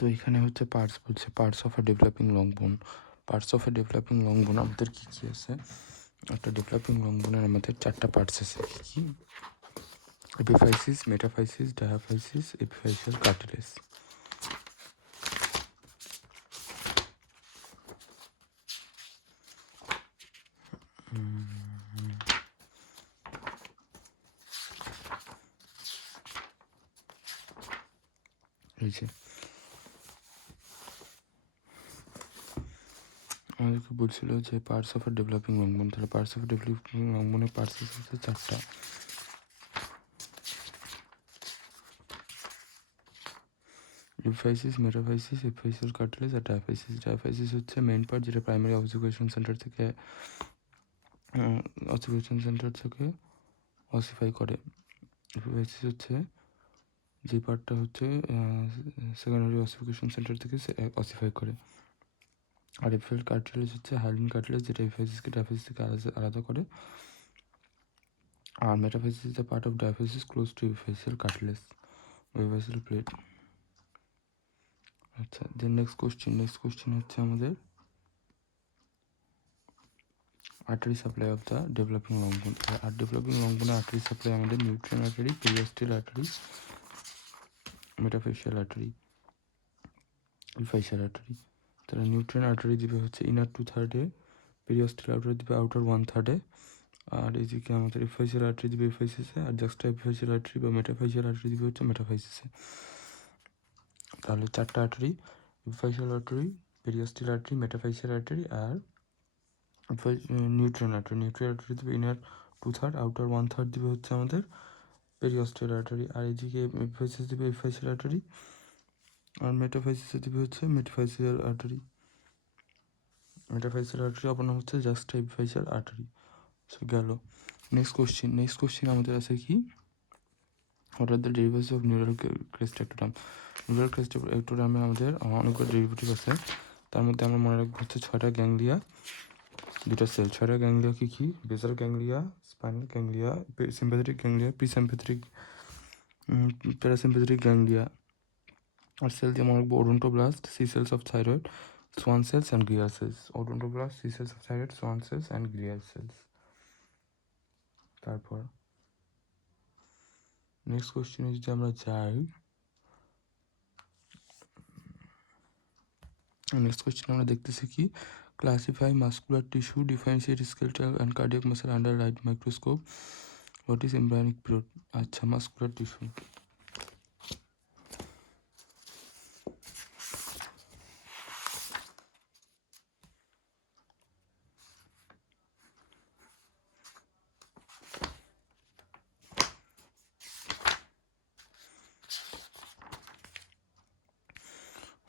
তো এখানে হচ্ছে পার্টস বলছে, parts of a developing long bone. Parts of a developing long bone আমাদের কী কী আছে? একটা ডেভেলপিং লং বোনের আমাদের 4টা পার্টস আছে। কী কী? Epiphysis, metaphysis, diaphysis, epiphyseal cartilage. এই যে আমাদেরকে বলছিল যে parts of a developing long bone, তাহলে parts of a developing long বোনের পার্টস হচ্ছে 4টা। এপিফাইসিস, মেটাফাইসিস, এপিফাইসিয়াল কার্টিলেজ আর ডায়াফাইসিস। ডায়াফাইসিস হচ্ছে মেইন পার্ট, যেটা প্রাইমারি অবজারভেশন সেন্টার থেকে অসিফাই করে। এপিফাইসিস হচ্ছে যে পার্টটা হচ্ছে সেকেন্ডারি অসিফিকেশন সেন্টার থেকে অসিফাই করে। আর এপিফাইসিয়াল কার্টিলেজ হচ্ছে হাইলিন কার্টিলেজ, যেটা এপিফাইসিসকে ডায়াফাইসিস থেকে আলাদা করে। আর metaphysis is the part of diaphysis close to epiphyseal cartilage, epiphyseal plate. আচ্ছা, দেন নেক্সট কোশ্চেন হচ্ছে আমাদের artery supply of the developing long bone. আর ডেভেলপিং লং বোনের আর্টারি সাপ্লাই আমাদের nutrient artery, periosteal artery, metaphyseal artery, epiphyseal artery. তাহলে nutrient artery দিবে হচ্ছে inner 2/3, periosteal artery দিবে আউটার 1/3, আর এদিকে আমাদের এপিফাইসিয়াল আর্টারি দিবে এপিফাইসিসে, আর জাস্ট এপিফাইসিয়াল আর্টারি বা মেটাফাইসিয়াল আর্টারি দিবে হচ্ছে মেটাফাইসিসে। তাহলে 4টা artery, epiphyseal artery, periosteal artery, metaphyseal artery আর নিউট্রিয়ান আর্টারি। নিউট্রিয়ান আর্টারি দিবে ইনার 2/3, আউটার 1/3 দিবে হচ্ছে আমাদের পেরিওস্টাল আর্টারি, আর এদিকে এপিফাইসিস দিবে এপিফাইসিয়াল আর্টারি, আর মেটাফাইসিসে দিবে হচ্ছে মেটাফাইসিয়াল আর্টারি। মেটাফাইসিয়াল আর্টারি অপর নাম হচ্ছে জাস্ট এপিফাইসিয়াল আর্টারি। সো গেল। নেক্সট কোশ্চেন আমাদের আছে কি, what are the derivatives of neural crest ectoderm. Neural crest টেক্টোডামে আমাদের অনেকগুলো ডেরিভেটিভ আছে। তার মধ্যে আমরা মনে রাখবো হচ্ছে 6টা গ্যাংলিয়া, 2টা সেল। 6টা গ্যাংলিয়া কী কী? Basal ganglia, spinal ganglia, sympathetic ganglia, presympathetic, parasympathetic ganglia. আর সেল দিয়ে মনে রাখবো odontoblast, C cells of thyroid, Schwann cells and glial cells. Odontoblast, C cells of thyroid, Schwann cells and glial cells. তারপর next কোশ্চেনে যদি আমরা যাই, next question আমরা দেখতেছি কি, classify muscular tissue, differentiate skeletal and cardiac muscle under light microscope, what is embryonic period. আচ্ছা, muscular tissue.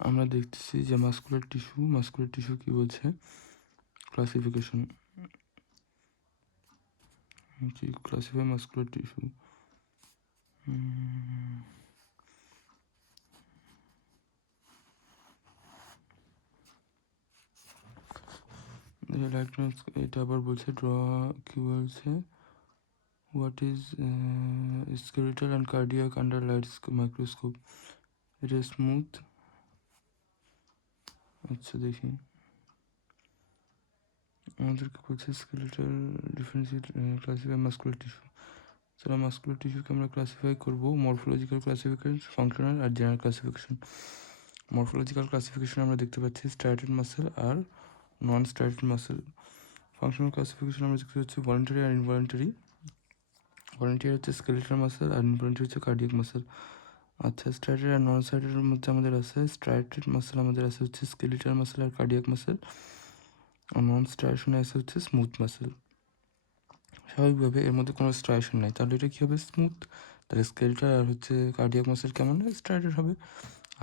আমরা দেখতেছি যে মাস্কুলার টিস্যু কি বলছে, ক্লাসিফিকেশন কি, ক্লাসিফাই মাস্কুলার টিস্যু। এটা আবার বলছে ড্র, কি বলছে, what is skeletal and cardiac under light microscope. এটা স্মুথ। আচ্ছা দেখি, আমাদেরকে বলছে skeletal differentiate classify muscular tissue. তাহলে মাস্কুলার টিস্যুকে আমরা ক্লাসিফাই করবো মরফোলজিক্যাল ক্লাসিফিকেশন, ফাংশনাল আর জেনারেল ক্লাসিফিকেশন। মরফোলজিক্যাল ক্লাসিফিকেশন আমরা দেখতে পাচ্ছি স্ট্রাইটেড মাসেল আর নন স্ট্রাইটেড মাসেল। ফাংশনাল ক্লাসিফিকেশন আমরা দেখতে পাচ্ছি ভলেন্টারি আর ইনভলেন্টারি। ভলেন্টারি হচ্ছে স্কেলেটাল মাসেল আর ইনভলেন্টারি হচ্ছে কার্ডিয়াক মাসেল। আচ্ছা, স্ট্রাইটেড আর নন স্ট্রাইটেডের মধ্যে আমাদের আছে স্ট্রাইটেড মাসেল আমাদের আছে হচ্ছে স্কেলেটাল মাসেল আর কার্ডিয়াক মাসেল, আর নন স্ট্রাইশনে আছে হচ্ছে স্মুথ মাসেল। স্বাভাবিকভাবে এর মধ্যে কোনো স্ট্রাইশন নাই, তাহলে এটা কী হবে, স্মুথ। তাহলে স্কেলেটাল আর হচ্ছে কার্ডিয়াক মাসেল কেমন হয়, স্ট্রাইটেড হবে।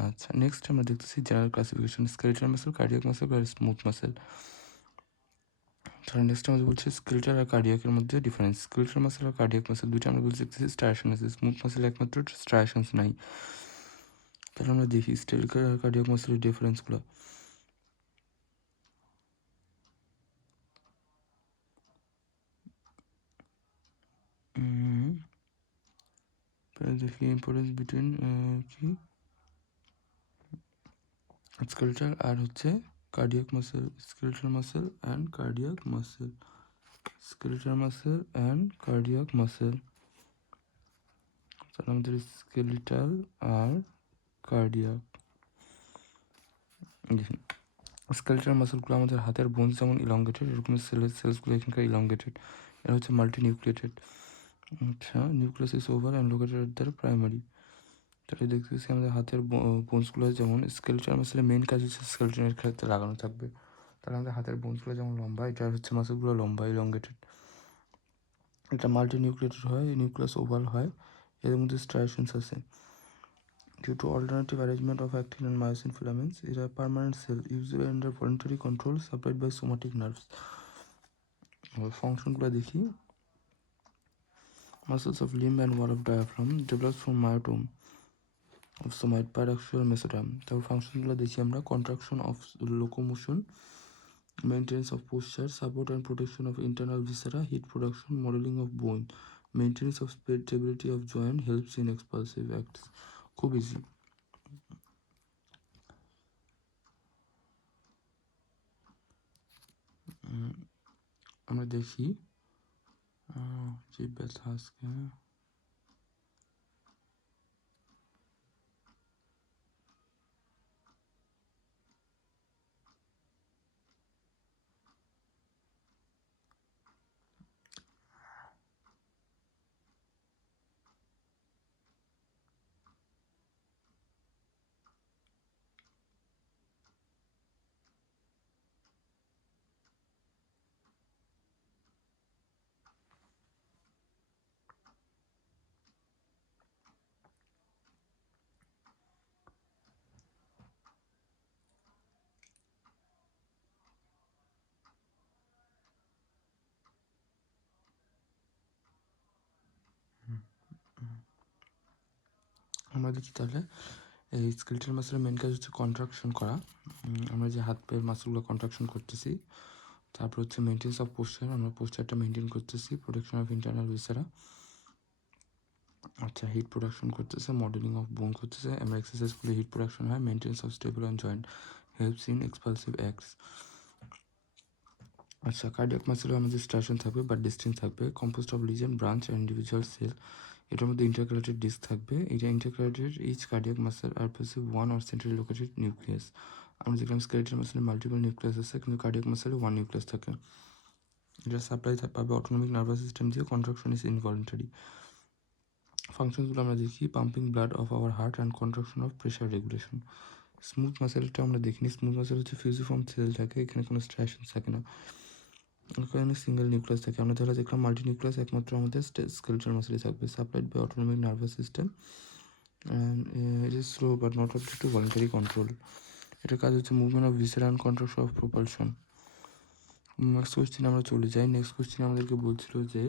আচ্ছা, নেক্সট আমরা দেখতেছি general classification, skeletal muscle, cardiac muscle আর স্মুথ মাসেল। তাহলে নেক্সট আমাদের বলছে স্কেলেটাল আর কার্ডিয়াকের মধ্যে ডিফারেন্স। স্কেলেটাল মাসেল আর কার্ডিয়াক মাসেল দুইটা আমরা বলছি দেখতেছি স্ট্রাইশন আছে, স্মুথ মাসেল একমাত্র স্ট্রাইশনস নাই। তাহলে আমরা দেখি স্কেলেটাল আর কার্ডিয়াক মাসেলের ডিফারেন্সগুলো। দেখি ইম্পর্টেন্স বিটুইন কি, স্কেলেটাল আর হচ্ছে cardiac muscle, skeletal muscle and cardiac muscle, skeletal muscle and cardiac muscle. তাহলে আমাদের স্কেলেটাল আর কার্ডিয়াক। দেখুন স্কেলেটাল মাসেলগুলো আমাদের হাতের বোনস যেমন ইলংগেটেড, এরকম সেলসগুলো এখানকার ইলংগেটেড, এরা হচ্ছে মাল্টি নিউক্লিয়েটেড। আচ্ছা, nucleus is over and located at the primary. তাহলে দেখতেছি আমাদের হাতের বোনসগুলো যেমন স্কেলেটাল মাসেলের মেইন কাজ হচ্ছে স্কেলেটনের ক্ষেত্রে লাগানো থাকবে। তাহলে আমাদের হাতের বোনসগুলো যেমন লম্বা, এটার হচ্ছে মাসেলগুলো লম্বা ইলংগেটেড। এটা মাল্টি নিউক্লিয়েটেড হয়, নিউক্লিয়াস ওভাল হয়, এর মধ্যে স্ট্রাইশনস আছে। Due to alternative arrangement of actin and myosin filaments, এরা permanent cell usually under voluntary control supplied by somatic nerves. ফাংশনগুলো দেখি। Muscles of limb and wall of diaphragm develops from myotome of somatic paraxial mesoderm. তারপর ফাংশনগুলো দেখি আমরা। Contraction of locomotion, maintenance of posture, support and protection of internal viscera, heat production, modeling of bone, maintenance of stability of joint, helps in expulsive acts. খুব easy. আমরা দেখি যে ব্যথা আজকে আমরা দেখি। তাহলে এই স্কেলেটাল মাসেলের মেন কাজ হচ্ছে কন্ট্রাকশন করা। আমরা যে হাত পায়ের মাসেলগুলো কন্ট্রাকশন করতেছি। তারপর হচ্ছে মেনটেন্স অফ পোস্চার, আমরা পোস্চারটা মেনটেন করতেছি। প্রোটেকশন অফ ইন্টারনাল ভিসেরা, আচ্ছা হিট প্রোডাকশন করতেছে। মডেলিং অফ বোন করতেছে। আমরা এক্সারসাইজ করলে হিট প্রোডাকশন হয়। Maintenance of stable and joint, helps in expulsive acts. আচ্ছা, কার্ডিয়াক মাসেলেও আমাদের স্ট্রাকচার থাকবে বা ডিস্টিংক্ট থাকবে, composed of legion, branch and individual cell. এটার মধ্যে ইন্টারক্যালেটেড ডিস্ক থাকবে। এটা ইন্টারক্যালেটেড ইচ কার্ডিয়াক মাসেল আর passive one or centrally located nucleus. আমরা দেখলাম স্কেলেটাল মাসেলে মাল্টিপল নিউক্লিয়াস আছে, কিন্তু কার্ডিয়াক মাসেলে ওয়ান নিউক্লিয়াস থাকে। এটা সাপ্লাই পাবে অটোনমিক নার্ভাস সিস্টেম দিয়ে। Contraction is involuntary. ফাংশনসগুলো আমরা দেখি। Pumping blood of our heart and contraction of pressure regulation. Smooth মাসেলটা আমরা দেখিনি। স্মুথ মাসেল হচ্ছে ফিউজিফর্ম সেল থাকে, এখানে কোনো স্ট্রাকশন থাকে না, এখানে সিঙ্গেল নিউক্লিয়াস থাকে। আমরা তাহলে দেখলাম মাল্টি নিউক্লিয়াস একমাত্র আমাদের স্কেলেটাল মাসেলে থাকবে। Supplied by autonomic nervous system and it is slow but not object to voluntary control. এটার কাজ হচ্ছে movement of viscera and contraction of propulsion. Next question আমরা চলে যাই। নেক্সট কোয়েশ্চেন আমাদেরকে বলছিল যে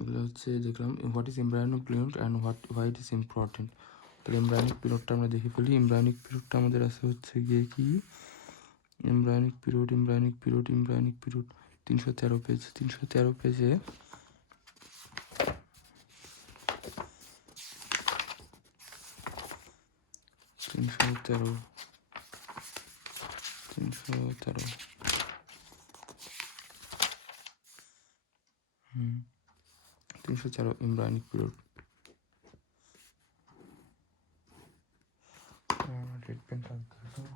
এগুলো হচ্ছে দেখলাম what is embryonic period and why it is important. তাহলে এমব্রায়োনিক পিরিয়ডটা আমরা দেখে ফেলি। এমব্রায়োনিক পিরিয়ডটা আমাদের আছে হচ্ছে গিয়ে কি এমব্রায়োনিক পিরিয়ড 313 পেজ। 313 পেজে 313 এমব্রায়োনিক পিরিয়ড। রেড পেনটা ওখানে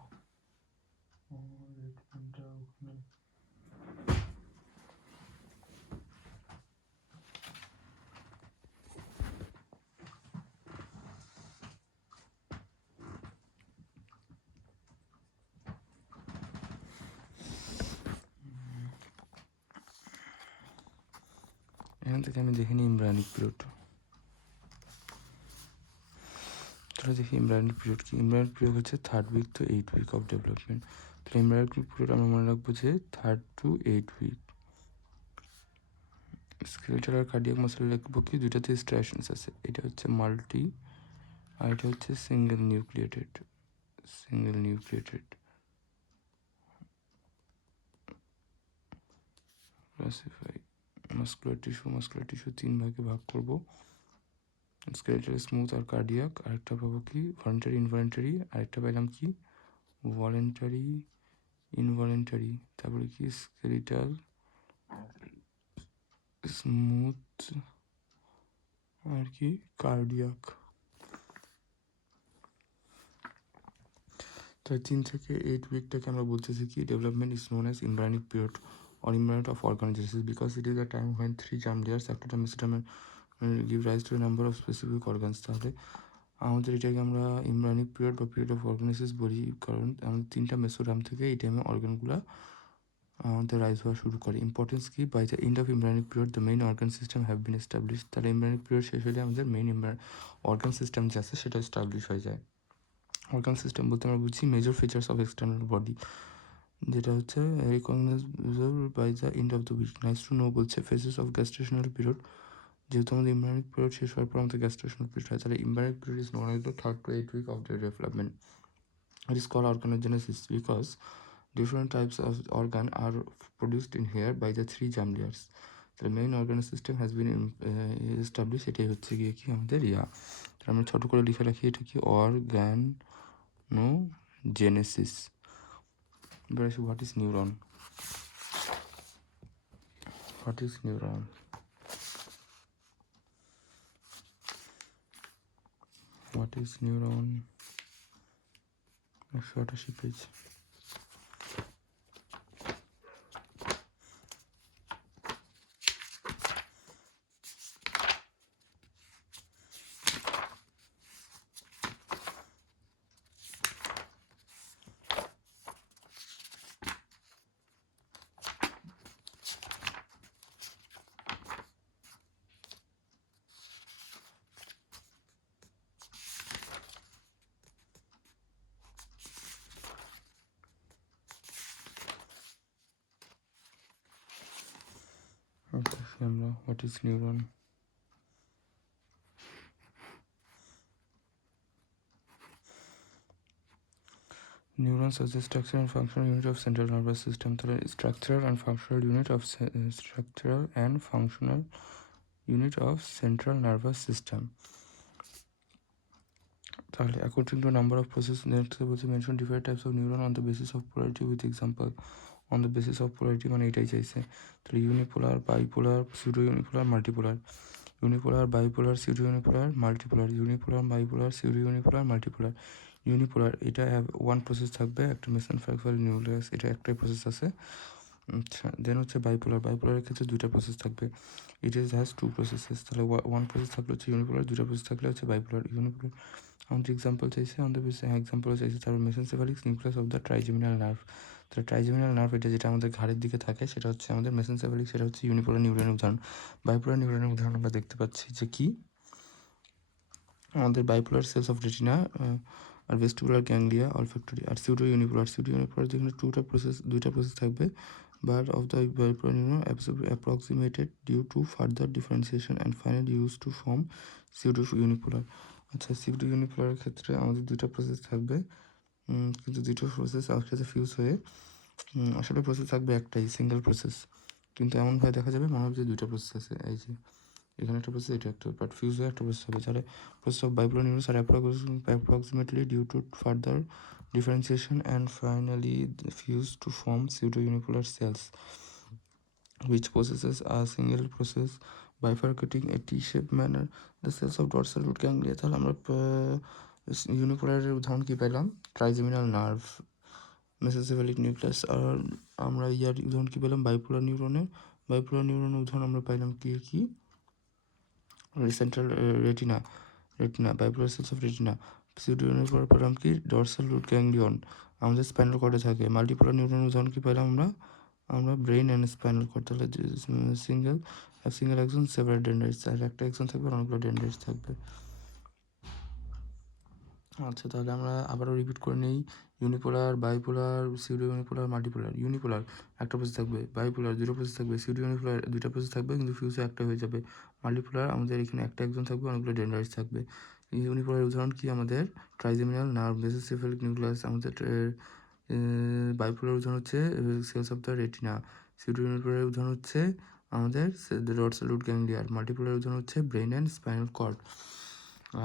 এখান থেকে আমি দেখিনি এমব্রায়োনিক পিরিয়ড। তাহলে দেখি এমব্রায়োনিক পিরিয়ড কি। এমব্রায়োনিক পিরিয়ড হচ্ছে 3rd week to 8th week of development. তাহলে এমব্রায়োনিক পিরিয়ড আমরা মনে রাখবো যে 3rd to 8th week. Skeletal আর কার্ডিয়াক মাসেল লিখবো কি, দুইটাতে স্ট্রাকশনস আছে। এটা হচ্ছে মাল্টি আর এটা হচ্ছে single nucleated. Classify muscular tissue 3 ভাগে ভাগ করব। স্কেলেটাল স্মুথ আর কার্ডিয়াক, আরেকটা পাবো কি ভলেন্টারি ইনভলেন্টারি, আরেকটা পাইলাম কি ভলেন্টারি ইনভলেন্টারি, তারপরে কি স্কেলিটাল স্মুথ আর কি কার্ডিয়াক। তাই 3 থেকে 8 উইকটাকে আমরা বলতেছি কি development is known as embryonic period or embryo of organogenesis because it is a time when 3 germ layers ectoderm mesoderm give rise to a number of specific organs। তাহলে আমাদের এটাকে আমরা ইমব্রায়োনিক পিরিয়ড বা পিরিয়ড অফ অর্গানোজেনেসিস বলি, কারণ আমাদের 3টা mesoderm থেকে এই টাইমে অর্গানগুলো আমাদের রাইজ হওয়া শুরু করে। ইম্পর্টেন্স কি, by the end of embryonic period the main organ system have been establish. তাহলে ইমব্রায়োনিক পিরিয়ড শেষ হলে আমাদের মেইন অর্গান সিস্টেম যে আছে সেটা এস্টাবলিশ হয়ে যায়। অর্গান সিস্টেম বলতে আমরা বুঝি major features of external body, যেটা হচ্ছে recognisable by the end of the week. Nice to know বলছে ফেজেস অফ গ্যাস্ট্রেশনাল পিরিয়ড, যেহেতু আমাদের ইমব্রায়োনিক পিরিয়ড শেষ হওয়ার পর আমাদের গ্যাস্ট্রেশনাল পিরিয়ড হয়, তাহলে embryonic period is known as the 3rd to 8th week of their development. It is called organogenesis because different types of organ are produced in here by the 3 germ layers. The main organ system has been established. এটাই হচ্ছে গিয়ে কি আমাদের তাহলে আমরা ছোট করে লিখে রাখি এটা কি organogenesis। এবার আসি what is neuron. What is neuron? What is neuron? 188 page. আমরা what is neuron? Neurons as the structural and functional unit of central nervous system. তাহলে structural and functional unit of central nervous system. তাহলে according to number of processes, next বলছে mention different types of neuron on the basis of polarity with example. On the basis of polarity মানে এটাই চাইছে। তাহলে unipolar, bipolar, pseudo unipolar, multipolar, unipolar, bipolar, pseudo unipolar, multipolar, unipolar, bipolar, pseudo unipolar, multipolar। Unipolar এটা one process থাকবে, একটা মেসেনফ্যাক্টাল nucleus, এটা একটাই process আছে। আচ্ছা, দেন হচ্ছে বাইপোলার। বাইপোলারের ক্ষেত্রে দুইটা প্রসেস থাকবে, it is has to processes. তাহলে ওয়ান প্রসেস থাকলে হচ্ছে ইউনিপোলার, দুইটা প্রসেস থাকলে হচ্ছে বাইপোলার। ইউনিপোলার আমাদের এক্সাম্পল চাইছে, আমাদের এক্সাম্পলও চাইছে। তারপর mesencephalic nucleus of the trigeminal nerve. তাহলে ট্রাইজেমিনাল নার্ভ এটা যেটা আমাদের ঘাড়ের দিকে থাকে সেটা হচ্ছে আমাদের মেসেনসেফালিক, সেটা হচ্ছে ইউনিপোলার নিউরনের উদাহরণ। বাইপোলার নিউরনের উদাহরণ আমরা দেখতে পাচ্ছি যে কি আমাদের বাইপোলার সেলস অফ রেটিনা আর ভেস্টিবুলার গ্যাংলিয়া অলফ্যাক্টরি। আর সিউডো ইউনিপোলার যেখানে দুইটা প্রসেস থাকবে, but of the bipolar neuron approximated due to further differentiation and finally used to form pseudo unipolar। আচ্ছা, pseudo unipolar ক্ষেত্রে আমাদের দুইটা প্রসেস থাকবে, কিন্তু দুইটা প্রসেস একসাথে ফিউজ হয়ে আসলে প্রসেস থাকবে একটাই, সিঙ্গেল প্রসেস, কিন্তু এমনভাবে দেখা যাবে মনে হবে যে দুইটা প্রসেস আছে। এই যে এখানে একটা প্রসেস, এটা একটা, বাট ফিউজ হয়ে একটা প্রসেস হবে। তাহলে প্রসেস অফ বাইপোলার নিউরনস আর approximately due to further differentiation and finally fused to form pseudo unipolar cells, which possesses a single process bifurcating a T-shaped manner the cells of dorsal root ganglia। তাহলে আমরা ইউনিপোলারের উদাহরণ কি পেলাম, trigeminal nerve, mesocephalic nucleus. আর আমরা ইয়ার উদাহরণ কি পেলাম, bipolar নিউরনের। বাইপোলার নিউরনের উদাহরণ আমরা পাইলাম কি central retina, bipolar cells of retina. Pseudo unipolar পেলাম কি ডরসাল রুট গ্যাংলিয়ন, আমাদের স্পাইনাল কর্ডে থাকে। মাল্টিপোলার নিউরনের উদাহরণ কি পেলাম আমরা ব্রেইন অ্যান্ড স্পাইনাল কর্ড। তাহলে সিঙ্গেল একজন সেপারেট ডেন্ড্রাইটস, আর একটা একজন থাকবে আর অনেকগুলো ডেন্ড্রাইটস থাকবে। আচ্ছা, তাহলে আমরা আবারও রিপিট করে নিই, unipolar, bipolar, pseudo unipolar, multipolar. Unipolar একটা প্রসেস থাকবে, বাইপোলার দুটো প্রসেস থাকবে, সিউডো ইউনিপোলার দুইটা প্রসেস থাকবে কিন্তু ফিউজে একটা হয়ে যাবে। মাল্টিপোলার আমাদের এখানে একটা একজন থাকবে, অনেকগুলো ডেন্ড্রাইটস থাকবে। ইউনিপোলার উদাহরণ কি আমাদের ট্রাইজেমিনাল নার্ভ, মেসোসেফালিক নিউক্লিয়াস। আমাদের বাইপোলার উদাহরণ হচ্ছে cells of the retina. Pseudo unipolar উদাহরণ হচ্ছে আমাদের ডরসাল রুট গ্যাংলিয়া। মাল্টিপোলার উদাহরণ হচ্ছে ব্রেইন অ্যান্ড স্পাইনাল কর্ড।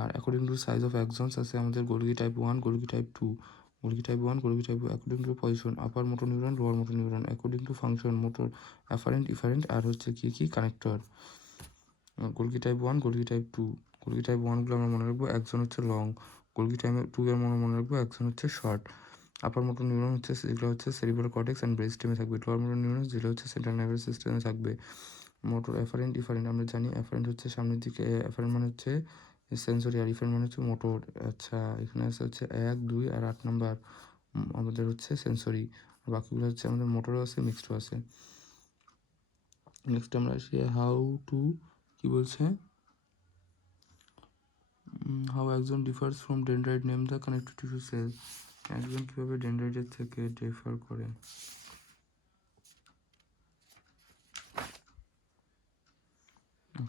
আর according to size of axons আছে আমাদের Golgi type 1, Golgi type 2, Golgi type 1, Golgi type 2 according to position upper motor neuron, lower motor neuron, according to function motor, afferent, efferent, আর হচ্ছে কি connector. Golgi type 1, Golgi type 2, Golgi type 1গুলো আমরা মনে রাখবো Axon হচ্ছে long, Golgi type 2 এর মনে রাখবো অ্যাক্সন হচ্ছে শর্ট। আপার মোটর নিউরন হচ্ছে যেগুলো হচ্ছে সেরিব্রাল কর্টেক্স অ্যান্ড ব্রেন স্টেমে থাকবে, লোয়ার মোটর নিউরন যেগুলো হচ্ছে সেন্ট্রাল নার্ভাস সিস্টেমে থাকবে। মোটর অ্যাফারেন্ট, ইফারেন্ট আমরা জানি অ্যাফারেন্ট হচ্ছে সামনের দিকে, অ্যাফারেন্ট মানে হচ্ছে সেন্সরি, আর ইফারেন্ট মানে হচ্ছে মোটর। আচ্ছা, এখানে আছে হচ্ছে 1, 2 আর 8 নাম্বার আমাদের হচ্ছে সেন্সরি, আর বাকিগুলো হচ্ছে আমাদের মোটরও আছে, মিক্সডও আছে। নেক্সট আমরা আসি হাউ টু, কি বলছে, how axon differs from dendrite, name the connective tissue cell. Axon কীভাবে ডেন্ড্রাইটের থেকে ডিফার করে।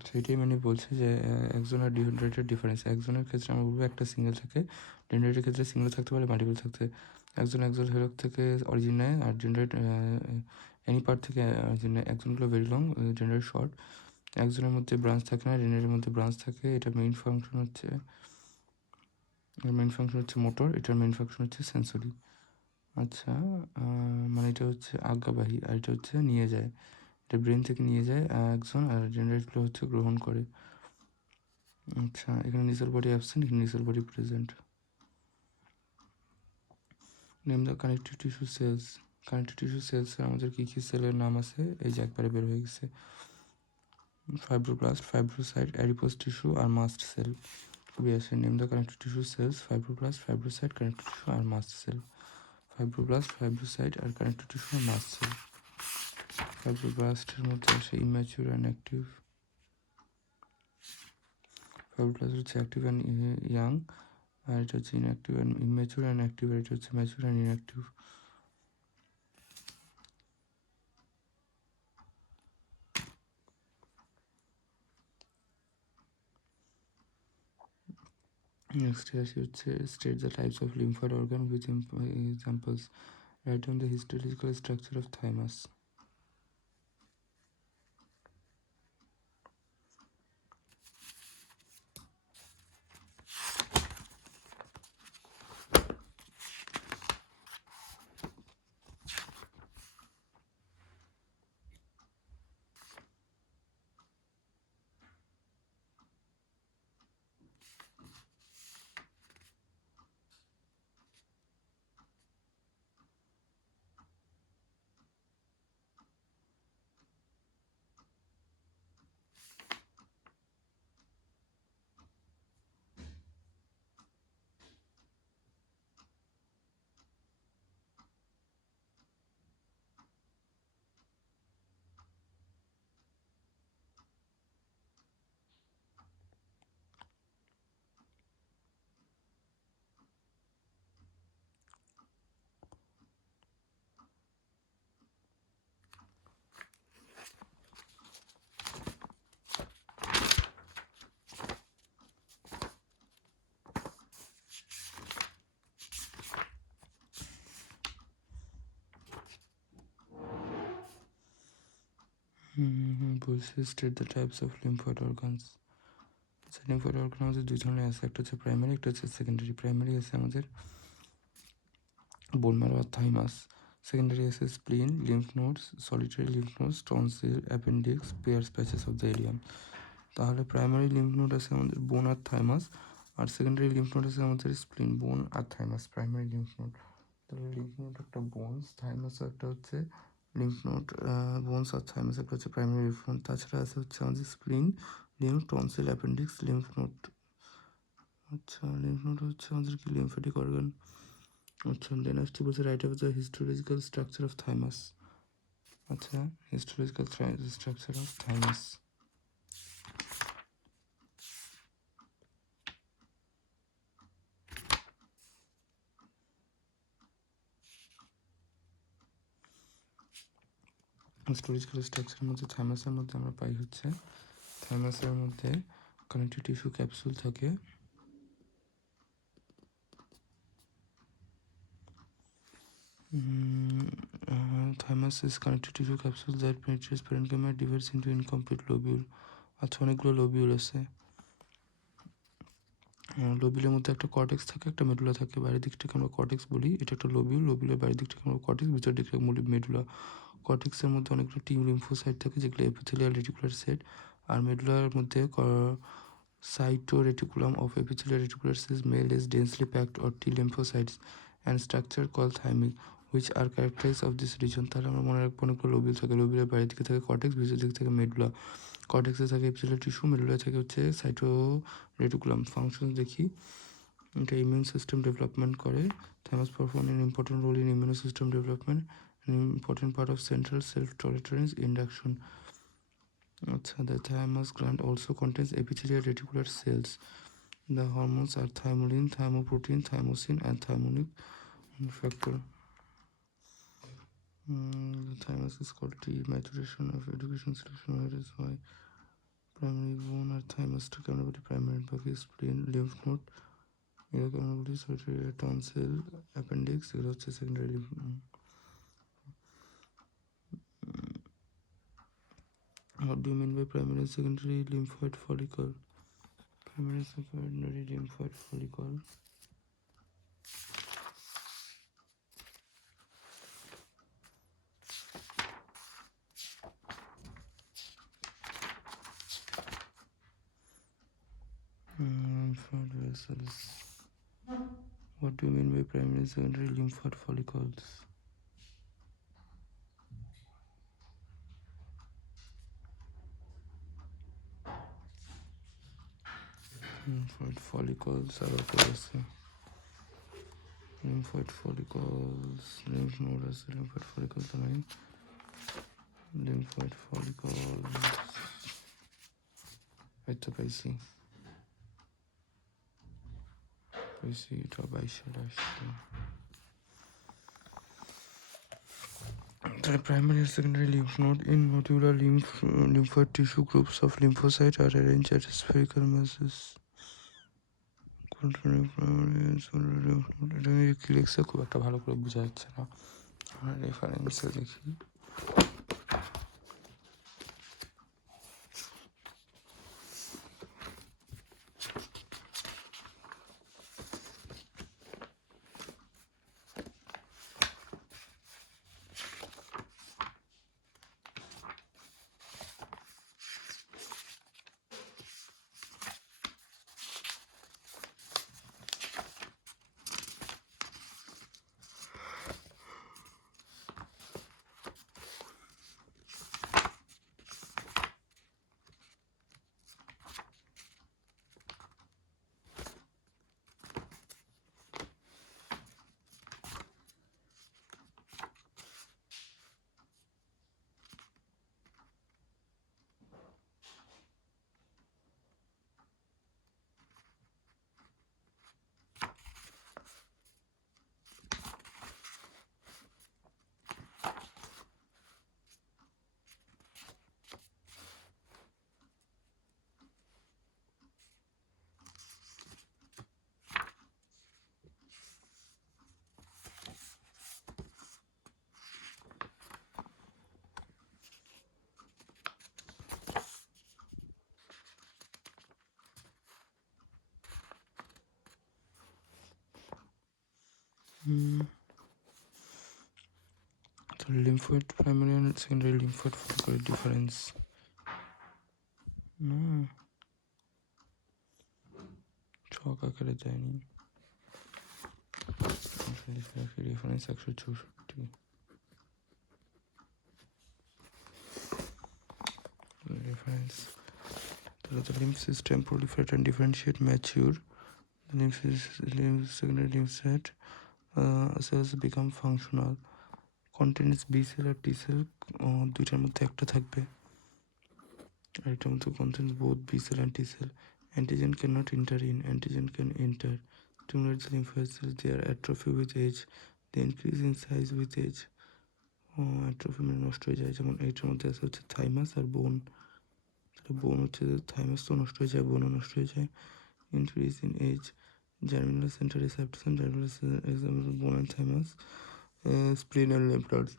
সেটাই মানে বলছে যে একজন আর ডেন্ড্রাইটের ডিফারেন্স। একজনের ক্ষেত্রে আমরা বলবো একটা সিঙ্গেল থাকে, ডেন্ড্রাইটের ক্ষেত্রে সিঙ্গেল থাকতে পারে, মাল্টিপল থাকতে। একজন হেলক থেকে অরিজিন নেয়, আর ডেন্ড্রাইট এনি পার্ট থেকে অরিজিন নেয়। একজনগুলো ভেরি লং, ডেন্ড্রাইট শর্ট। একজনের মধ্যে ব্রাঞ্চ থাকে না, ডেন্ড্রাইটের মধ্যে ব্রাঞ্চ থাকে। এটা মেইন ফাংশন হচ্ছে মোটর, এটার মেইন ফাংশন হচ্ছে সেন্সরি। আচ্ছা, মানে এটা হচ্ছে আজ্ঞাবাহী, আর এটা হচ্ছে নিয়ে যায়, এটা ব্রেন থেকে নিয়ে যায় একজন, আর ডেন্ড্রাইটগুলো হচ্ছে গ্রহণ করে। আচ্ছা, এখানে নিসেল বডি অ্যাবসেন্ট, এখানে Nissl body present. Name the connective tissue cells. Connective tissue সেলসের আমাদের কী কী সেলের নাম আছে, এই যে একবারে বের হয়ে গেছে। ফাইব্রোব্লাস্ট, ফাইব্রোসাইট, অ্যাডিপোজ টিস্যু আর মাস্ট সেল। খুবই আসে। Name the connective tissue cells, fibroblast, fibrocyte, connective tissue আর মাস্ট সেল। ফাইব্রোব্লাস্ট, ফাইব্রোসাইট আর কানেক্টিভ টিস্যু আর মাস্ট সেল। ফাইব্রোব্লাস্টের মধ্যে আসে ইম্যাচিউর অ্যান্ড অ্যাক্টিভ। ফাইব্রোব্লাস্ট হচ্ছে অ্যাক্টিভ অ্যান্ড ইয়াং, আর এটা হচ্ছে inactive and immature and active, আর এটা হচ্ছে ম্যাচিউর অ্যান্ড ইনঅ্যাক্টিভ। নেক্সট আসি হচ্ছে state the types of lymphoid organ with examples. Write down the histological structure of thymus. বলছে state the types of lymphoid organs. আচ্ছা, লিম্ফয়েড অর্গান আমাদের দুই ধরনের আছে, একটা হচ্ছে প্রাইমারি, একটা হচ্ছে সেকেন্ডারি। প্রাইমারি আছে আমাদের বোন ম্যারো আর থাইমাস। সেকেন্ডারি আছে স্প্লিন, lymph nodes, solitary lymph nodes, tonsil, appendix, pairs patches of the allium. তাহলে প্রাইমারি লিম্ফ নোড আছে আমাদের বোন আর থাইমাস, আর সেকেন্ডারি লিম্ফ নোড আছে আমাদের স্প্লিন, বোন আর থাইমাস। প্রাইমারি লিম্ফ নোড, তাহলে লিম্ফ নোড একটা বোনস, থাইমাস একটা হচ্ছে লিম্ফ নোড, বোনস আর থাইমাস একটা হচ্ছে প্রাইমারি লিম্ফ নোড। তাছাড়া আছে হচ্ছে আমাদের স্প্লিন, lymph, tonsil, appendix, lymph node. আচ্ছা, লিম্ফ নোড হচ্ছে আমাদের কি লিম্ফেটিক অর্গান। আচ্ছা, দেন আসছে বলছে write of the histological structure of thymus. আচ্ছা, histological structure of thymus. Histological স্ট্রাকচারের মধ্যে থাইমাসের মধ্যে আমরা পাই হচ্ছে থাইমাসের মধ্যে কানেক্টিভ টিস্যু ক্যাপসুল থাকে। Thymus is connective tissue capsule that penetrates parenchyma and divides into incomplete lobule। আচ্ছা, অনেকগুলো লোবিউল আছে। লোবিলের মধ্যে একটা কর্টেক্স থাকে, একটা মেডুলা থাকে। বাইরের দিকটাকে আমরা কর্টেক্স বলি, এটা একটা লোবিউল। লোবিলের বাইরের দিকটাকে আমরা কর্টেক্স, ভিতরের দিকটাকে বলি মেডুলা। কর্টেক্সের মধ্যে অনেকগুলো টিম লিম্ফোসাইট থাকে যেগুলো এপিথেলিয়াল রেটিকুলার সেট, আর মেডুলার মধ্যে cytoreticulum of epithelial reticular cells male is densely packed or T lymphocytes and structure called thymic which are characteristic of this region. তাহলে আমরা মনে রাখবো অনেকগুলো লোবিল থাকে। লোবিলের বাইরের দিকে থাকে কর্টেক্স, ভিতরের দিকে থাকে মেডুলা। কর্টেক্সে থাকে এপিথেলিয়াল টিস্যু, মেডুলায় থাকে হচ্ছে সাইটোরেটিকুলাম। ফাংশন দেখি, এটা ইমিউন সিস্টেম ডেভেলপমেন্ট করে। Thymus perform an important role in immune system development, an important part of central self-tolerance induction. আচ্ছা, the thymus gland also contains epithelial reticular cells. The hormones are thymolin, thymoprotein, thymosin, and thymonic factor. The thymus is called T maturation of education selection, whereas why primary bone or thymus to cavity, primary bucket, spleen, lymph node, cavity, surgery, tonsil, appendix, এগুলো হচ্ছে secondary lymph. What do you mean by primary and secondary lymphoid follicle? Primary and secondary lymphoid follicle. Lymphoid vessels. What do you mean by primary and secondary lymphoid follicles? Lymphoid follicles are also lymphoid follicles, lymph node as lymphoid follicles are name. Lymphoid follicles. এটা পাইছি এটা 22 সালে আসছে। The primary and secondary lymph node in nodular lymphoid tissue groups of lymphocytes are arranged at spherical masses. এটা কি লিখছে খুব একটা ভালো করে বোঝা যাচ্ছে না, রেফারেন্সে দেখি। So lymphoid primary and secondary lymphoid follicle difference. না, ছক আকারে দেয়নি। Reference 164। Reference. The lymph system proliferate and differentiate mature. The secondary lymph set cells become functional. Contains B cell R T cell, দুইটার মধ্যে একটা থাকবে, আর এটার মধ্যে contains both B cell and T cell. Antigen cannot enter in, antigen can enter. Stimulate the lymphoid cells, they are atrophy with age, they increase in size with age. Atrophy মানে নষ্ট হয়ে যায়, যেমন এইটার মধ্যে আছে হচ্ছে থাইমাস আর বোন। বোন হচ্ছে থাইমাস তো নষ্ট হয়ে যায়, বোনও নষ্ট হয়ে যায়। Increase in age, germinal center reception, germinal example bone and thymus, spleen and lymph nodes.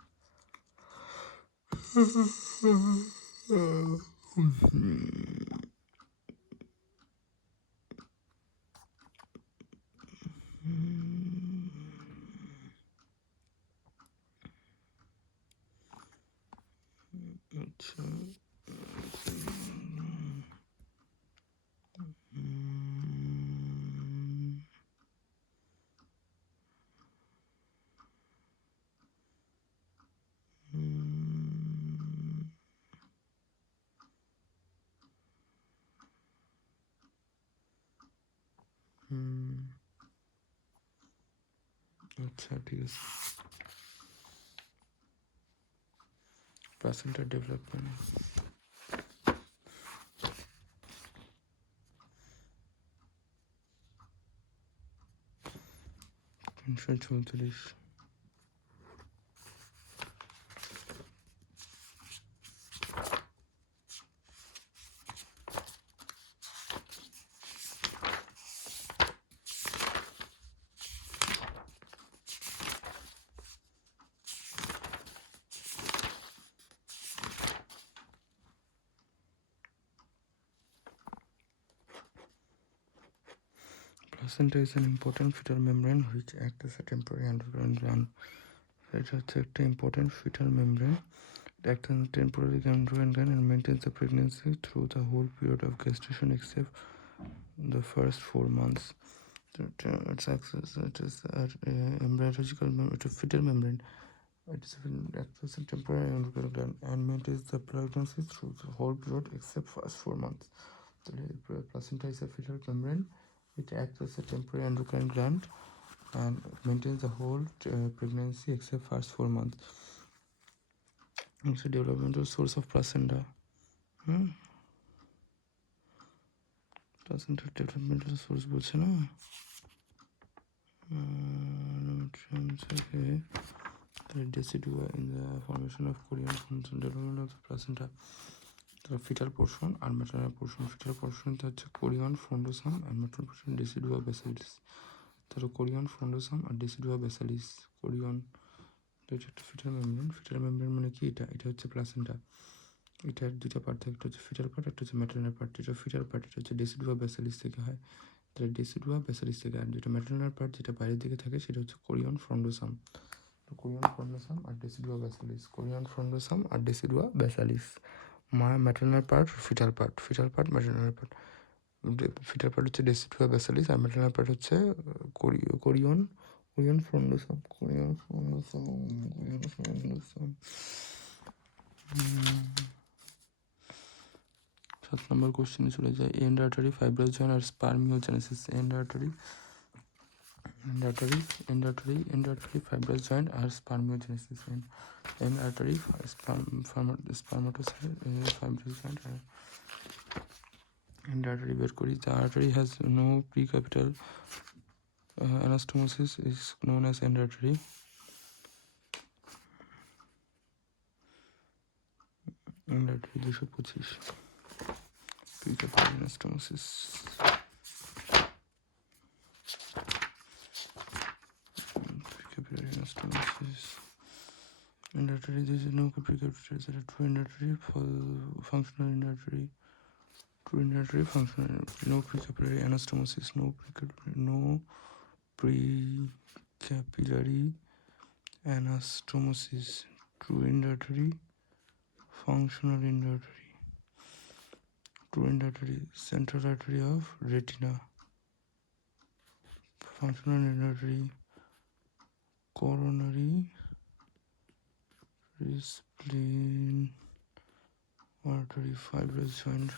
আচ্ছা ঠিক আছে। প্লাসেন্টার development, 334। Placenta is an important fetal membrane which acts as a temporary endocrine gland. এটা হচ্ছে একটা important fetal membrane, it acts as a temporary endocrine gland and maintains the pregnancy through the whole period of gestation except the first 4 months. It acts as embryological it's a fetal membrane. It acts as a temporary endocrine gland and maintains the pregnancy through the whole period except first 4 months. The placenta is a fetal membrane which acts as a temporary endocrine gland and maintains the whole pregnancy except first 4 months. It's a developmental source of placenta. Placenta developmental source বলছে না? The decidua in the formation of chorion function development of the placenta. The fetal portion and maternal portion. Fetal portion হচ্ছে chorion frondosome and maternal portion decidua basalis. তাহলে Korean frondosum আর decidua basalis. Korean এটা হচ্ছে একটা fetal membrane. Fetal membrane মানে কি? এটা হচ্ছে প্লাসেন্টা। এটার দুটো পার্ট থাকে, একটা হচ্ছে ফিটাল পার্ট, একটা হচ্ছে ম্যাটারনাল পার্ট। যেটা ফিটাল পার্ট এটা হচ্ছে ডেসিডুয়া বেসালিস থেকে হয়, তাহলে ডেসিডুয়া বেসালিস থেকে। আর যেটা ম্যাটারনাল পার্ট যেটা বাইরের দিকে থাকে সেটা হচ্ছে কোরিয়ন ফ্রন্ডোসাম। কোরিয়ন ফ্রন্ডোসাম আর ডেসিডুয়া বেসালিস, কোরিয়ন ফ্রন্ডোসাম আর decidua basalis. Maternal part, fetal part, fetal part, maternal part. Fetal part হচ্ছে ডেসিডুয়া বেসালিস আর ম্যাটারনাল পার্ট হচ্ছে chorion frondosum, chorion frondosum, chorion frondosum. 7 number কোশ্চেনে চলে যায়। End artery, fibrous joint আর spermiogenesis. End artery, fibrous joint আর spermiogenesis. End artery, spermatocyte, fibrous joint আর end artery বের করি। The artery has no precapital anastomosis is known as end artery. End artery 225 precapital anastomosis. Precapital anastomosis. End artery, there is no precapital. Is a true end artery, functional end artery. True end artery, functional. No precapillary anastomosis. No precapillary anastomosis. True end artery, functional end artery. True end artery, central artery of retina. Functional end artery, coronary, spleen artery, fibrous joint.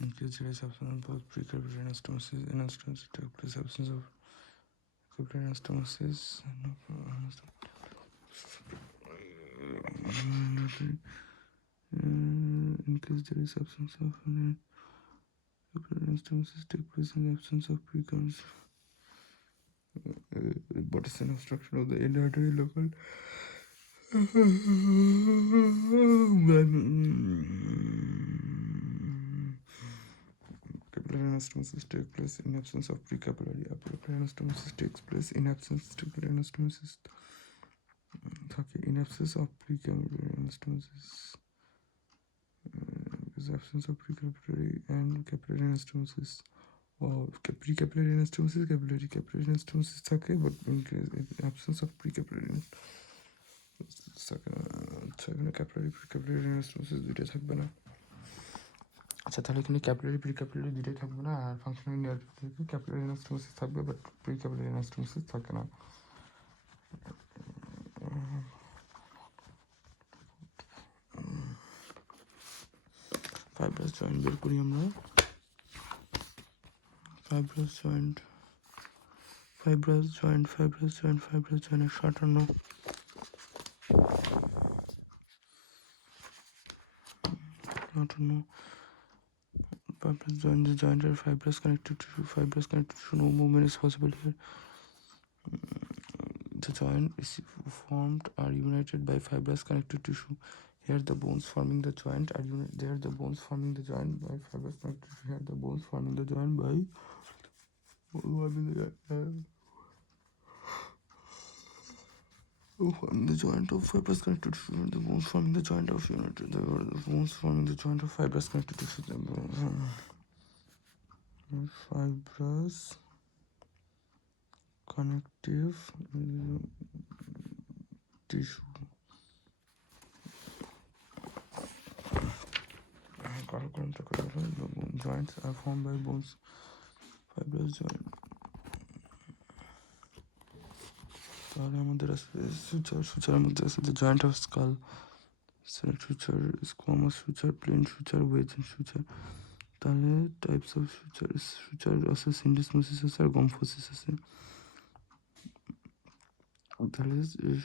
In case there is absence of both precapillary anastomosis take place. Absence of capillary anastomosis. In case there is absence of capillary anastomosis take place in the absence of precoms. What is an obstruction of the end artery local? Capillary anastomosis takes place in absence of precapillary. Capillary anastomosis takes place in absence of capillary anastomosis. In absence of precapillary anastomosis. Because absence of precapillary and capillary anastomosis. Or precapillary anastomosis, capillary anastomosis থাকে, but in absence of precapillary capillary precapillary anastomosis দুইটা থাকবে না। আচ্ছা, তাহলে এখানে capillary প্রিক্যাপিলারি দুইটাই থাকবে না, আর ফাংশনাল নিউরোপ্যাথি থেকে ক্যাপিলারি অ্যানাস্টোমোসিস থাকবে, বাট প্রিক্যাপিলারি অ্যানাস্টোমোসিস থাকে না। ফাইব্রাস জয়েন্ট বের করি আমরা। fibrous joint, fibrous joint, fibrous joint, fibrous joint, shorter no. Fibrous joint, the joint are fibrous connected tissue, fibrous connected tissue, no movement is possible here. The joint is formed are united by fibrous connective tissue. Here the bones forming the joint are united. There the bones forming the joint by fibrous connective tissue. Here the bones forming the joint by forming the joint of fibrous connective tissue. The bones forming the joint of united. The bones forming the joint of fibrous connective tissue. Fibrous connective tissue. The joints are formed by bones. Fibrous joint. তাহলে আমাদের আছে suture মধ্যে আছে the joint of skull, suture, squamous suture, plain suture, wedge suture. তাহলে types of suture আছে সিন্ডিসমোসিস আছে আর গম্ফোসিস আছে। তাহলে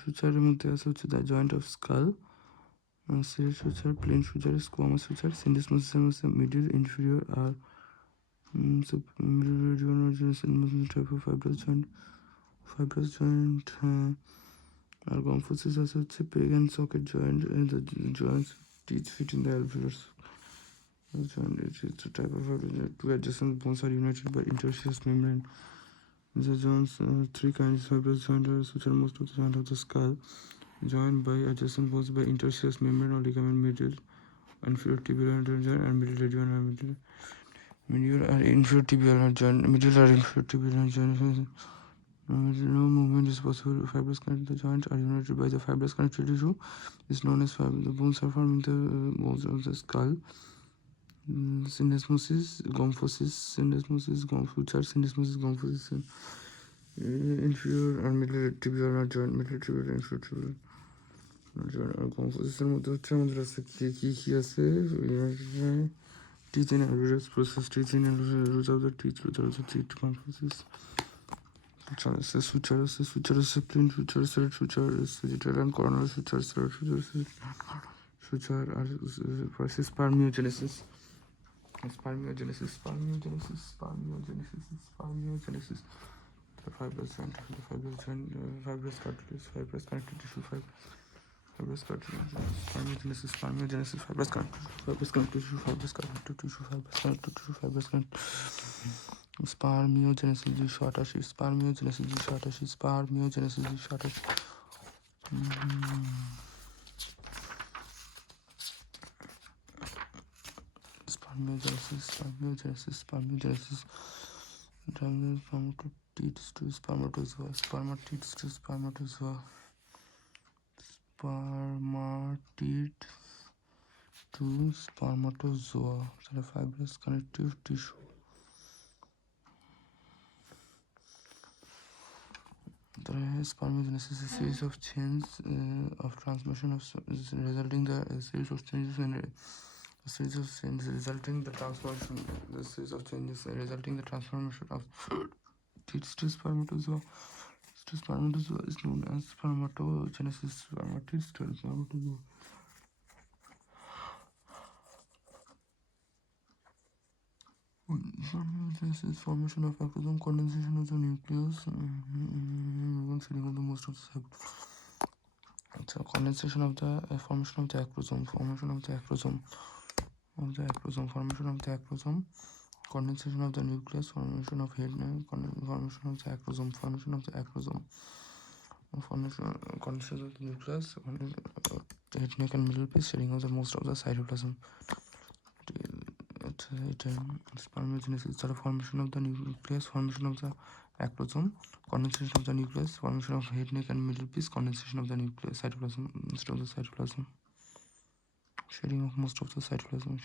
সুচারের মধ্যে আছে হচ্ছে the joint of skull, serous suture, plain suture, squamous suture, syndesmosis আছে middle, inferior R type of fibrous joint আর গম্ফোসিস আছে হচ্ছে peg and socket joint, the joints teeth fit in the alveolars. It is a type of fibrous joint. Two adjacent bones are united by interosseous membrane. The joints, three kinds of fibrous joint which are most of the joint of the skull, joined by adjacent bones by interosseous membrane or ligament, middle, inferior tibial joint and middle radial and medial and inferior tibial joint, middle or inferior tibial joint. No movement is possible. Fibrous connected joints are united by the fibrous connective tissue. Is known as fiber. The bones are forming the bones of the skull. Syndesmosis, gomphoses, syndesmosis, suture, syndesmosis, gomphoses, inferior and middle tibial joint, middle tibial, inferior tibial joint. আর গম্ফোসিসের মধ্যে হচ্ছে আমাদের আছে কি আছে teeth in alveolus process, teeth in alveolus, roots of the teeth, gomphoses. Suture আছে plain suture, serrated suture, sagittal and coronal suture, serrated suture R spermiogenesis. Spermiogenesis. The fibrous joint, fibrous cartilage, fibrous connective tissue, fibrous cartilage, spermiogenesis, fibrous connective tissue, fibrous connective tissue, fibrous connective. Spermiogenesis is shorter. Spermiogenesis is shorter. Spermiogenesis is shorter. Spermiogenesis. Spermatids to spermatozoa. Spermatids to spermatozoa. Spermatid to spermatozoa. The fibrous connective tissue. The spermiogenesis is a series of chains of transmission of resulting the series of changes in the series of changes resulting the transformation. The series of changes resulting the transformation of teats to spermatozoa. Spermatozoa is known as spermatogenesis. Spermatids to spermatozoa. Spermiogenesis is formation of acrosome, condensation of the nucleus, feeding of the most of the cell. So condensation of the formation of the acrosome, formation of the acrosome, condensation of the nucleus, formation of head, formation of the acrosome, condensation of the nucleus, head, neck and middle piece, shedding of the most of the cytoplasm. Spermiogenesis is the formation of the nucleus, formation of the acrosome, condensation of the nucleus, formation of head, neck and middle piece, condensation of the nucleus, cytoplasm, most of the cytoplasm, shedding of most of the cytoplasm.